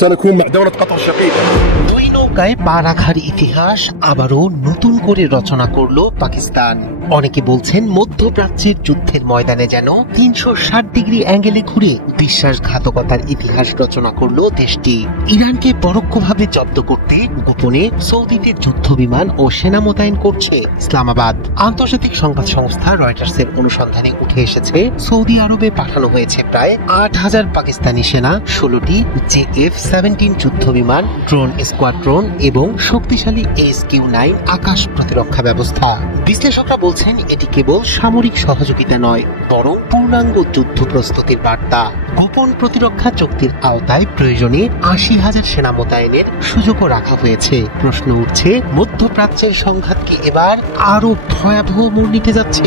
سنكون مع دولة قطر الشقيقة। দুই নৌকায় পা রাখার ইতিহাস আবারও নতুন করে রচনা করলো পাকিস্তান। অনেকে বলছেন মধ্যপ্রাচ্যের যুদ্ধের ময়দানে যেন ৩৬০ ডিগ্রি অ্যাঙ্গেলে ঘুরে বিশ্বাসঘাতকতার ইতিহাস রচনা করলো দেশটি। ইরানকে পরোক্ষভাবে জব্দ করতে গোপনে সৌদিতে যুদ্ধ বিমান ও সেনা মোতায়েন করছে ইসলামাবাদ। আন্তর্জাতিক সংবাদ সংস্থা রয়টার্সের অনুসন্ধানে উঠে এসেছে সৌদি আরবে পাঠানো হয়েছে প্রায় ৮,০০০ পাকিস্তানি সেনা, ১৬টি JF-17 যুদ্ধ বিমান, ড্রোন স্কোয়াড্রন এবং শক্তিশালী HQ-9 আকাশ প্রতিরক্ষা ব্যবস্থা। বিশ্লেষকরা বলছেন এটি কেবল সামরিক সহযোগিতা নয়, বরং পূর্ণাঙ্গ যুদ্ধ প্রস্তুতির বার্তা। গোপন প্রতিরক্ষা চুক্তির আওতায় প্রয়োজনে ৮০,০০০ সেনা মোতায়েনের সুযোগও রাখা হয়েছে। প্রশ্ন উঠছে, মধ্যপ্রাচ্যের সংঘাত কি এবার আরো ভয়াবহ মোড় নিতে যাচ্ছে?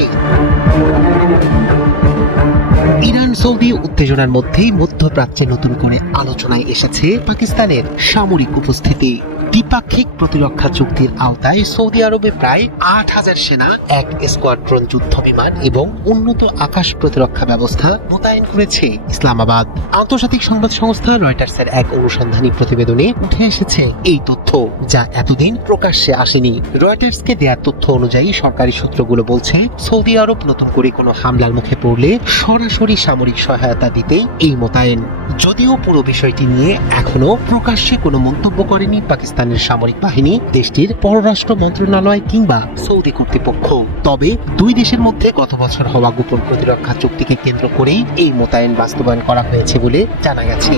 ইরান সৌদি উত্তেজনার মধ্যেই মধ্যপ্রাচ্যে নতুন করে আলোচনায় এসেছে পাকিস্তানের সামরিক উপস্থিতি। দ্বিপাক্ষিক প্রতিরক্ষা চুক্তির আওতায় সৌদি আরবে প্রায় ৮,০০০ সেনা, ১ স্কোয়াড্রন যুদ্ধ বিমান এবং উন্নত আকাশ প্রতিরক্ষা ব্যবস্থা মোতায়েন করেছে ইসলামাবাদ। আন্তর্জাতিক সংবাদ সংস্থা রয়টার্সের এক অনুসন্ধানী প্রতিবেদনে উঠে এসেছে এই তথ্য, যা এতদিন প্রকাশ্যে আসেনি। রয়টার্সকে দেয়া তথ্য অনুযায়ী সরকারি সূত্রগুলো বলছে, সৌদি আরব নতুন করে কোনো হামলার মুখে পড়লে সরাসরি সামরিক সহায়তা দিতে এই মোতায়েন। যদিও পুরো বিষয়টি নিয়ে এখনো প্রকাশ্যে কোনো মন্তব্য করেনি পাকিস্তানের সামরিক বাহিনী, দেশটির পররাষ্ট্র মন্ত্রণালয় কিংবা সৌদি কর্তৃপক্ষ। তবে দুই দেশের মধ্যে গত বছর হওয়া গোপন প্রতিরক্ষা চুক্তিকে কেন্দ্র করেই এই মোতায়েন বাস্তবায়ন করা হয়েছে বলে জানা গেছে।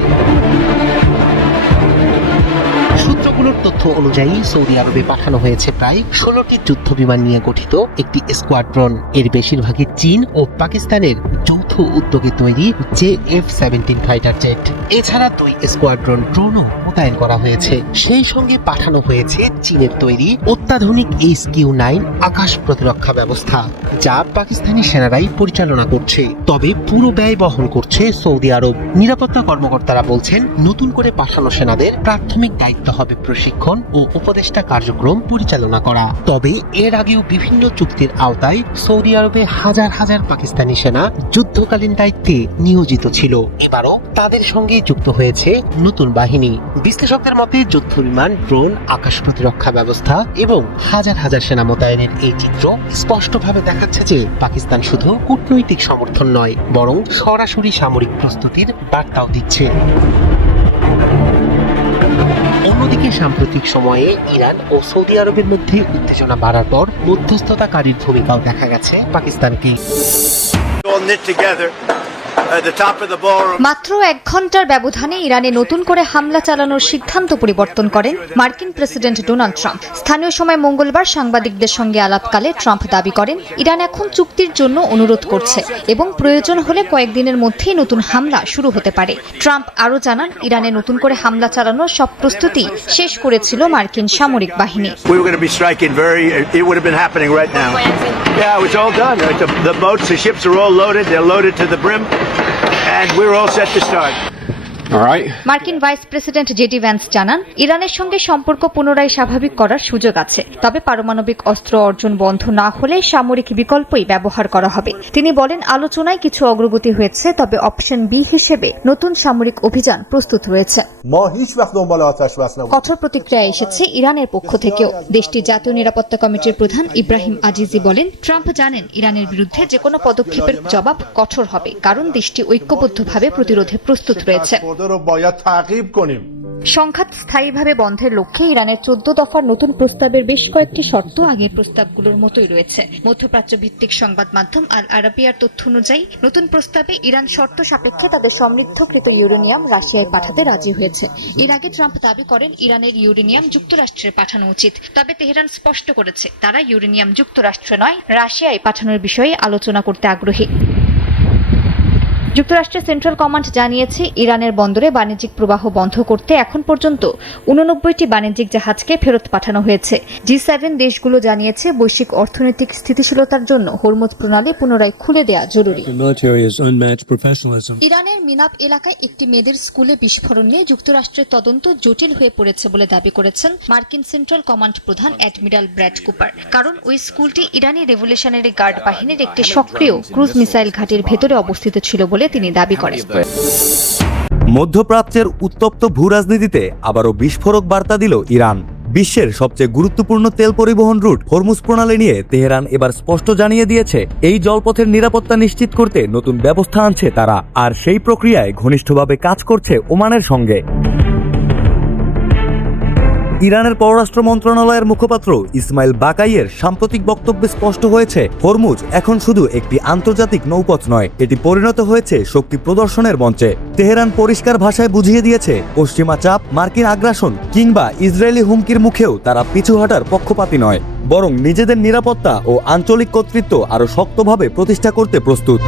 সূত্রগুলোর তথ্য অনুযায়ী সৌদি আরবে পাঠানো হয়েছে প্রায় ১৬টি যুদ্ধ বিমান নিয়ে গঠিত একটি স্কোয়াড্রন। এর বেশিরভাগই চীন ও পাকিস্তানের যৌথ উদ্যোগে তৈরি JF-17 ফাইটার জেট। এছাড়া ২ স্কোয়াড্রন ড্রোনও মোতায়েন করা হয়েছে। সেই সঙ্গে পাঠানো হয়েছে চীনের তৈরি অত্যাধুনিক HQ-9 আকাশ প্রতিরক্ষা ব্যবস্থা, যা পাকিস্তানি সেনারাই পরিচালনা করছে। তবে পুরো ব্যয় বহন করছে সৌদি আরব। নিরাপত্তা কর্মকর্তারা বলছেন, নতুন করে পাঠানো সেনাদের প্রাথমিক দায়িত্ব হবে প্রশিক্ষণ ও উপদেষ্টা কার্যক্রম পরিচালনা করা। তবে এর আগেও বিভিন্ন চুক্তির আওতায় সৌদি আরবে হাজার হাজার পাকিস্তানি সেনা যুদ্ধকালীন দায়িত্বে নিয়োজিত ছিল। এবারও তাদের সঙ্গে যুক্ত হয়েছে নতুন বাহিনী। বিশ্লেষকদের মতে যুদ্ধ বিমান, ড্রোন, আকাশ প্রতিরক্ষা ব্যবস্থা এবং হাজার হাজার সেনা মোতায়েনের এই চিত্র স্পষ্টভাবে দেখাচ্ছে যে পাকিস্তান শুধু কূটনৈতিক সমর্থন নয়, বরং সরাসরি সামরিক প্রস্তুতির বার্তাও দিচ্ছে। অন্যদিকে সাম্প্রতিক সময়ে ইরান ও সৌদি আরবের মধ্যে উত্তেজনা বাড়ার পর মধ্যস্থতাকারীর ভূমিকাও দেখা গেছে পাকিস্তানকে। মাত্র ১ ঘন্টার ব্যবধানে ইরানে নতুন করে হামলা চালানোর সিদ্ধান্ত পরিবর্তন করেন মার্কিন প্রেসিডেন্ট ডোনাল্ড ট্রাম্প। স্থানীয় সময় মঙ্গলবার সাংবাদিকদের সঙ্গে আলাপকালে ট্রাম্প দাবি করেন, ইরান এখন চুক্তির জন্য অনুরোধ করছে এবং প্রয়োজন হলে কয়েকদিনের মধ্যেই নতুন হামলা শুরু হতে পারে। ট্রাম্প আরও জানান, ইরানে নতুন করে হামলা চালানোর সব প্রস্তুতি শেষ করেছিল মার্কিন সামরিক বাহিনী। Yeah, it was all done. The boats, the ships are all loaded. They're loaded to the brim, and we're all set to start. মার্কিন ভাইস প্রেসিডেন্ট জেডি ভ্যান্স জানান, ইরানের সঙ্গে সম্পর্ক পুনরায় স্বাভাবিক করার সুযোগ আছে, তবে পারমাণবিক অস্ত্র অর্জন বন্ধ না হলে সামরিক বিকল্পই ব্যবহার করা হবে। তিনি বলেন, আলোচনায় কিছু অগ্রগতি হয়েছে, তবে অপশন বি হিসেবে নতুন সামরিক অভিযান প্রস্তুত রয়েছে। কঠোর প্রতিক্রিয়া এসেছে ইরানের পক্ষ থেকেও। দেশটির জাতীয় নিরাপত্তা কমিটির প্রধান ইব্রাহিম আজিজি বলেন, ট্রাম্প জানেন ইরানের বিরুদ্ধে যে কোনো পদক্ষেপের জবাব কঠোর হবে, কারণ দেশটি ঐক্যবদ্ধভাবে প্রতিরোধে প্রস্তুত রয়েছে। সংঘাত স্থায়ীভাবে বন্ধের লক্ষ্যে ইরানের ১৪ দফার নতুন প্রস্তাবের বেশ কয়েকটি শর্ত আগের প্রস্তাবগুলোর মতোই রয়েছে। মধ্যপ্রাচ্য ভিত্তিক সংবাদ মাধ্যম আল আরাবিয়ার তথ্য অনুযায়ী নতুন প্রস্তাবে ইরান শর্ত সাপেক্ষে তাদের সমৃদ্ধকৃত ইউরেনিয়াম রাশিয়ায় পাঠাতে রাজি হয়েছে। এর আগে ট্রাম্প দাবি করেন, ইরানের ইউরেনিয়াম যুক্তরাষ্ট্রে পাঠানো উচিত, তবে তেহরান স্পষ্ট করেছে তারা ইউরেনিয়াম যুক্তরাষ্ট্রে নয়, রাশিয়ায় পাঠানোর বিষয়ে আলোচনা করতে আগ্রহী। যুক্তরাষ্ট্রের সেন্ট্রাল কমান্ড জানিয়েছে, ইরানের বন্দরে বাণিজ্যিক প্রবাহ বন্ধ করতে এখন পর্যন্ত ৮৯টি বাণিজ্যিক জাহাজকে ফেরত পাঠানো হয়েছে। G7 দেশগুলো জানিয়েছে, বৈশ্বিক অর্থনৈতিক স্থিতিশীলতার জন্য হরমুজ প্রণালী পুনরায় খুলে দেওয়া জরুরি। ইরানের মিনাব এলাকায় একটি মেয়েদের স্কুলে বিস্ফোরণ নিয়ে যুক্তরাষ্ট্রের তদন্ত জটিল হয়ে পড়েছে বলে দাবি করেছেন মার্কিন সেন্ট্রাল কমান্ড প্রধান অ্যাডমিরাল ব্র্যাড কুপার, কারণ ওই স্কুলটি ইরানি রেভলিউশনারি গার্ড বাহিনীর একটি সক্রিয় ক্রুজ মিসাইল ঘাঁটির ভেতরে অবস্থিত ছিল বলে তিনি দাবি করেন। মধ্যপ্রাচ্যের উত্তপ্ত ভূরাজনীতিতে আবারও বিস্ফোরক বার্তা দিল ইরান। বিশ্বের সবচেয়ে গুরুত্বপূর্ণ তেল পরিবহন রুট হরমুজ প্রণালী নিয়ে তেহরান এবার স্পষ্ট জানিয়ে দিয়েছে এই জলপথের নিরাপত্তা নিশ্চিত করতে নতুন ব্যবস্থা আনছে তারা, আর সেই প্রক্রিয়ায় ঘনিষ্ঠভাবে কাজ করছে ওমানের সঙ্গে। ইরানের পররাষ্ট্র মন্ত্রণালয়ের মুখপাত্র ইসমাইল বাকাইয়ের সাম্প্রতিক বক্তব্যে স্পষ্ট হয়েছে, হরমুজ এখন শুধু একটি আন্তর্জাতিক নৌপথ নয়, এটি পরিণত হয়েছে শক্তি প্রদর্শনের মঞ্চে। তেহরান পরিষ্কার ভাষায় বুঝিয়ে দিয়েছে, পশ্চিমা চাপ, মার্কিন আগ্রাসন কিংবা ইসরায়েলি হুমকির মুখেও তারা পিছু হটার পক্ষপাতী নয়, বরং নিজেদের নিরাপত্তা ও আঞ্চলিক কর্তৃত্ব আরও শক্তভাবে প্রতিষ্ঠা করতে প্রস্তুত।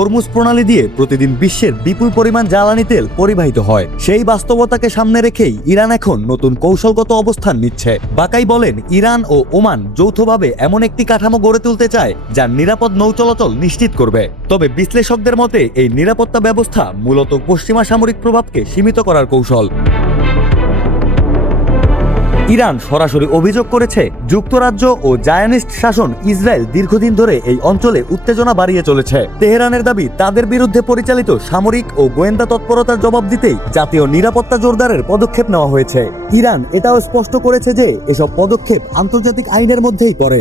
হরমুজ প্রণালী দিয়ে প্রতিদিন বিশ্বের বিপুল পরিমাণ জ্বালানি তেল পরিবাহিত হয়। সেই বাস্তবতাকে সামনে রেখেই ইরান এখন নতুন কৌশলগত অবস্থান নিচ্ছে। বাকাই বলেন, ইরান ও ওমান যৌথভাবে এমন একটি কাঠামো গড়ে তুলতে চায় যা নিরাপদ নৌ চলাচল নিশ্চিত করবে। তবে বিশ্লেষকদের মতে এই নিরাপত্তা ব্যবস্থা মূলত পশ্চিমা সামরিক প্রভাবকে সীমিত করার কৌশল। ইরান সরাসরি অভিযোগ করেছে, যুক্তরাজ্য ও জায়নিস্ট শাসন ইসরায়েল দীর্ঘদিন ধরে এই অঞ্চলে উত্তেজনা বাড়িয়ে চলেছে। তেহরানের দাবি, তাদের বিরুদ্ধে পরিচালিত সামরিক ও গোয়েন্দা তৎপরতার জবাব দিতেই জাতীয় নিরাপত্তা জোরদারের পদক্ষেপ নেওয়া হয়েছে। ইরান এটাও স্পষ্ট করেছে যে এসব পদক্ষেপ আন্তর্জাতিক আইনের মধ্যেই পড়ে।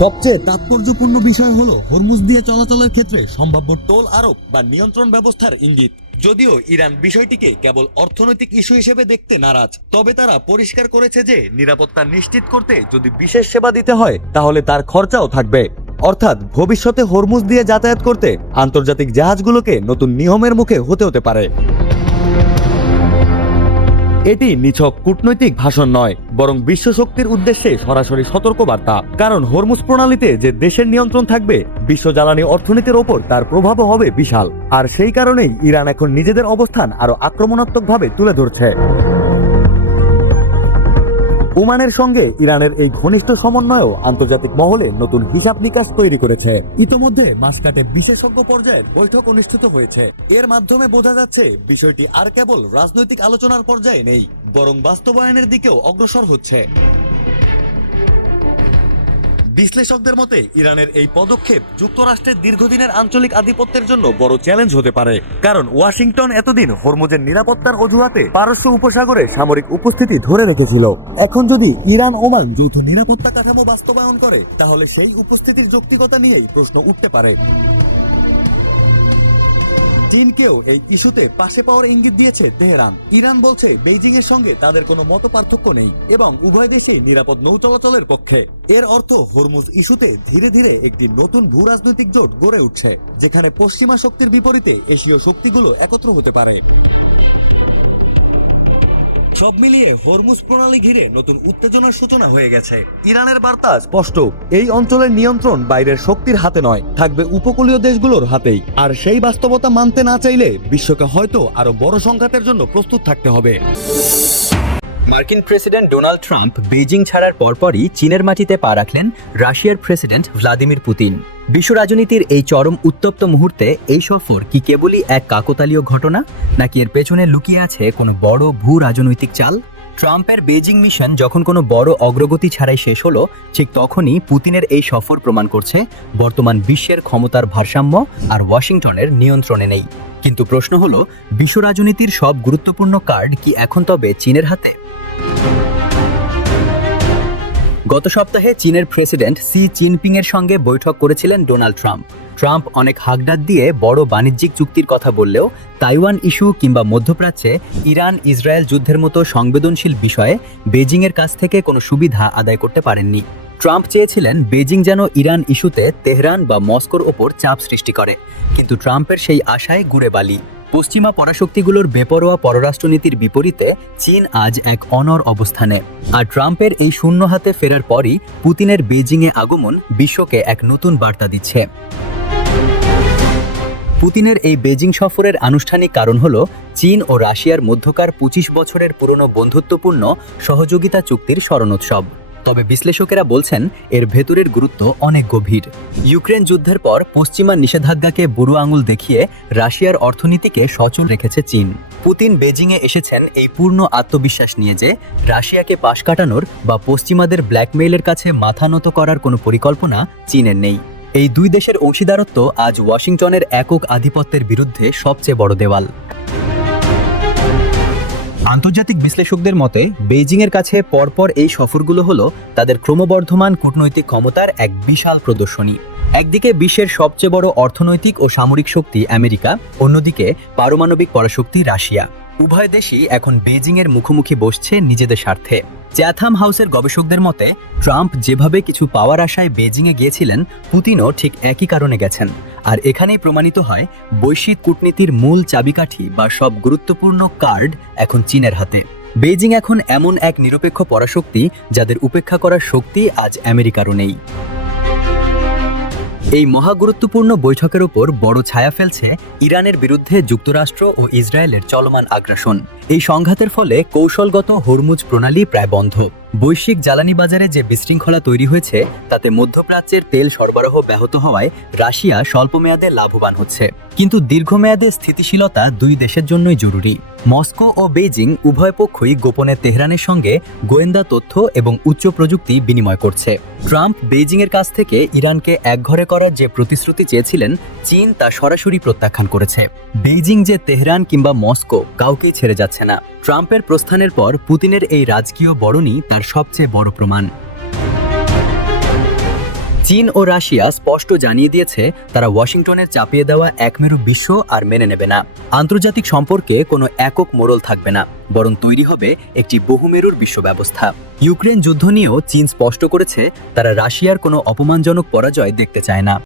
সবচেয়ে তাৎপর্যপূর্ণ বিষয় হলো হরমুজ দিয়ে চলাচলের ক্ষেত্রে সম্ভাব্য টোল আরোপ বা নিয়ন্ত্রণ ব্যবস্থার ইঙ্গিত। যদিও ইরান বিষয়টিকে কেবল অর্থনৈতিক ইস্যু হিসেবে দেখতে নারাজ, তবে তারা পরিষ্কার করেছে যে নিরাপত্তা নিশ্চিত করতে যদি বিশেষ সেবা দিতে হয় তাহলে তার খরচাও থাকবে। অর্থাৎ ভবিষ্যতে হরমুজ দিয়ে যাতায়াত করতে আন্তর্জাতিক জাহাজগুলোকে নতুন নিয়মের মুখে হতে পারে। এটি নিছক কূটনৈতিক ভাষণ নয়, বরং বিশ্বশক্তির উদ্দেশ্যে সরাসরি সতর্কবার্তা। কারণ হরমুজ প্রণালীতে যে দেশের নিয়ন্ত্রণ থাকবে, বিশ্ব জ্বালানি অর্থনীতির ওপর তার প্রভাবও হবে বিশাল। আর সেই কারণেই ইরান এখন নিজেদের অবস্থান আরো আক্রমণাত্মকভাবে তুলে ধরছে। ওমানের সঙ্গে ইরানের এই ঘনিষ্ঠ সমন্বয়ও আন্তর্জাতিক মহলে নতুন হিসাব নিকাশ তৈরি করেছে। ইতোমধ্যে মাসকাটে বিশেষজ্ঞ পর্যায়ের বৈঠক অনুষ্ঠিত হয়েছে। এর মাধ্যমে বোঝা যাচ্ছে বিষয়টি আর কেবল রাজনৈতিক আলোচনার পর্যায়ে নেই, বরং বাস্তবায়নের দিকেও অগ্রসর হচ্ছে। বিশ্লেষকদের মতে ইরানের এই পদক্ষেপ যুক্তরাষ্ট্রের দীর্ঘদিনের আঞ্চলিক আধিপত্যের জন্য বড় চ্যালেঞ্জ হতে পারে। কারণ ওয়াশিংটন এতদিন হরমুজের নিরাপত্তার অজুহাতে পারস্য উপসাগরে সামরিক উপস্থিতি ধরে রেখেছিল। এখন যদি ইরান ওমান যৌথ নিরাপত্তা কাঠামো বাস্তবায়ন করে, তাহলে সেই উপস্থিতির যৌক্তিকতা নিয়েই প্রশ্ন উঠতে পারে। চীনকেও এই ইস্যুতে পাশে পাওয়ার ইঙ্গিত দিয়েছে তেহরান। ইরান বলছে বেইজিং এর সঙ্গে তাদের কোনো মত পার্থক্য নেই এবং উভয় দেশেই নিরাপদ নৌ চলাচলের পক্ষে। এর অর্থ হরমুজ ইস্যুতে ধীরে ধীরে একটি নতুন ভূ রাজনৈতিক জোট গড়ে উঠছে, যেখানে পশ্চিমা শক্তির বিপরীতে এশীয় শক্তিগুলো একত্র হতে পারে। সব মিলিয়ে হরমুজ প্রণালী ঘিরে নতুন উত্তেজনার সূচনা হয়ে গেছে। ইরানের বার্তা স্পষ্ট, এই অঞ্চলের নিয়ন্ত্রণ বাইরের শক্তির হাতে নয়, থাকবে উপকূলীয় দেশগুলোর হাতেই। আর সেই বাস্তবতা মানতে না চাইলে বিশ্বকে হয়তো আরো বড় সংঘাতের জন্য প্রস্তুত থাকতে হবে। মার্কিন প্রেসিডেন্ট ডোনাল্ড ট্রাম্প বেইজিং ছাড়ার পরপরই চীনের মাটিতে পা রাখলেন রাশিয়ার প্রেসিডেন্ট ভ্লাদিমির পুতিন। বিশ্ব রাজনীতির এই চরম উত্তপ্ত মুহূর্তে এই সফর কি কেবলই এক কাকতালীয় ঘটনা, নাকি এর পেছনে লুকিয়ে আছে কোনো বড় ভূ রাজনৈতিক চাল? ট্রাম্পের বেইজিং মিশন যখন কোনো বড় অগ্রগতি ছাড়াই শেষ হলো, ঠিক তখনই পুতিনের এই সফর প্রমাণ করছে বর্তমান বিশ্বের ক্ষমতার ভারসাম্য আর ওয়াশিংটনের নিয়ন্ত্রণে নেই। কিন্তু প্রশ্ন হলো, বিশ্ব রাজনীতির সব গুরুত্বপূর্ণ কার্ড কি এখন তবে চীনের হাতে? গত সপ্তাহে চীনের প্রেসিডেন্ট সি জিনপিং এর সঙ্গে বৈঠক করেছিলেন ডোনাল্ড ট্রাম্প। ট্রাম্প অনেক হাকডাক দিয়ে বড় বাণিজ্যিক চুক্তির কথা বললেও তাইওয়ান ইস্যু কিংবা মধ্যপ্রাচ্যে ইরান ইসরায়েল যুদ্ধের মতো সংবেদনশীল বিষয়ে বেজিংয়ের কাছ থেকে কোনো সুবিধা আদায় করতে পারেননি। ট্রাম্প চেয়েছিলেন বেজিং যেন ইরান ইস্যুতে তেহরান বা মস্কোর ওপর চাপ সৃষ্টি করে, কিন্তু ট্রাম্পের সেই আশায় গুড়ে বালি। পশ্চিমা পরাশক্তিগুলোর বেপরোয়া পররাষ্ট্রনীতির বিপরীতে চীন আজ এক অনড় অবস্থানে। আর ট্রাম্পের এই শূন্য হাতে ফেরার পরই পুতিনের বেজিংয়ে আগমন বিশ্বকে এক নতুন বার্তা দিচ্ছে। পুতিনের এই বেজিং সফরের আনুষ্ঠানিক কারণ হল চীন ও রাশিয়ার মধ্যকার 25 বছরের পুরনো বন্ধুত্বপূর্ণ সহযোগিতা চুক্তির স্মরণোৎসব। তবে বিশ্লেষকেরা বলছেন এর ভেতরের গুরুত্ব অনেক গভীর। ইউক্রেন যুদ্ধের পর পশ্চিমা নিষেধাজ্ঞাকে বুড়ো আঙুল দেখিয়ে রাশিয়ার অর্থনীতিকে সচল রেখেছে চীন। পুতিন বেজিংয়ে এসেছেন এই পূর্ণ আত্মবিশ্বাস নিয়ে যে রাশিয়াকে পাশ কাটানোর বা পশ্চিমাদের ব্ল্যাকমেইলের কাছে মাথা নত করার কোনো পরিকল্পনা চীনের নেই। এই দুই দেশের অংশীদারত্ব আজ ওয়াশিংটনের একক আধিপত্যের বিরুদ্ধে সবচেয়ে বড় দেওয়াল। আন্তর্জাতিক বিশ্লেষকদের মতে বেইজিংয়ের কাছে পরপর এই সফরগুলো হলো তাদের ক্রমবর্ধমান কূটনৈতিক ক্ষমতার এক বিশাল প্রদর্শনী। একদিকে বিশ্বের সবচেয়ে বড় অর্থনৈতিক ও সামরিক শক্তি আমেরিকা, অন্যদিকে পারমাণবিক পরাশক্তি রাশিয়া। উভয় দেশই এখন বেইজিংয়ের মুখোমুখি বসছে নিজেদের স্বার্থে। চ্যাথাম হাউসের গবেষকদের মতে ট্রাম্প যেভাবে কিছু পাওয়ার আশায় বেইজিংয়ে গিয়েছিলেন, পুতিনও ঠিক একই কারণে গেছেন। আর এখানেই প্রমাণিত হয় বৈশ্বিক কূটনীতির মূল চাবিকাঠি বা সব গুরুত্বপূর্ণ কার্ড এখন চীনের হাতে। বেইজিং এখন এমন এক নিরপেক্ষ পরাশক্তি যাদের উপেক্ষা করার শক্তি আজ আমেরিকারও নেই। এই মহাগুরুত্বপূর্ণ বৈঠকের ওপর বড় ছায়া ফেলছে ইরানের বিরুদ্ধে যুক্তরাষ্ট্র ও ইসরায়েলের চলমান আগ্রাসন। এই সংঘাতের ফলে কৌশলগত হরমুজ প্রণালী প্রায় বন্ধ। বৈশ্বিক জ্বালানি বাজারে যে বিশৃঙ্খলা তৈরি হয়েছে তাতে মধ্যপ্রাচ্যের তেল সরবরাহ ব্যাহত হওয়ায় রাশিয়া স্বল্পমেয়াদে লাভবান হচ্ছে, কিন্তু দীর্ঘমেয়াদে স্থিতিশীলতা দুই দেশের জন্যই জরুরি। মস্কো ও বেইজিং উভয় পক্ষই গোপনে তেহরানের সঙ্গে গোয়েন্দা তথ্য এবং উচ্চ প্রযুক্তি বিনিময় করছে। ট্রাম্প বেইজিংয়ের কাছ থেকে ইরানকে একঘরে করার যে প্রতিশ্রুতি চেয়েছিলেন, চীন তা সরাসরি প্রত্যাখ্যান করেছে। বেইজিং যে তেহরান কিংবা মস্কো কাউকেই ছেড়ে যাচ্ছে না। ট্রাম্পের প্রস্থানের পর পুতিনের এই রাজকীয় বরণই তার সবচেয়ে বড় প্রমাণ। চীন ও রাশিয়া স্পষ্ট জানিয়ে দিয়েছে তারা ওয়াশিংটনের চাপিয়ে দেওয়া একমেরু বিশ্ব আর মেনে নেবে না। আন্তর্জাতিক সম্পর্কে কোনো একক মোড়ল থাকবে না, বরং তৈরি হবে একটি বহুমেরুর বিশ্ব ব্যবস্থা। ইউক্রেন যুদ্ধ নিয়েও চীন স্পষ্ট করেছে তারা রাশিয়ার কোনো অপমানজনক পরাজয় দেখতে চায় না।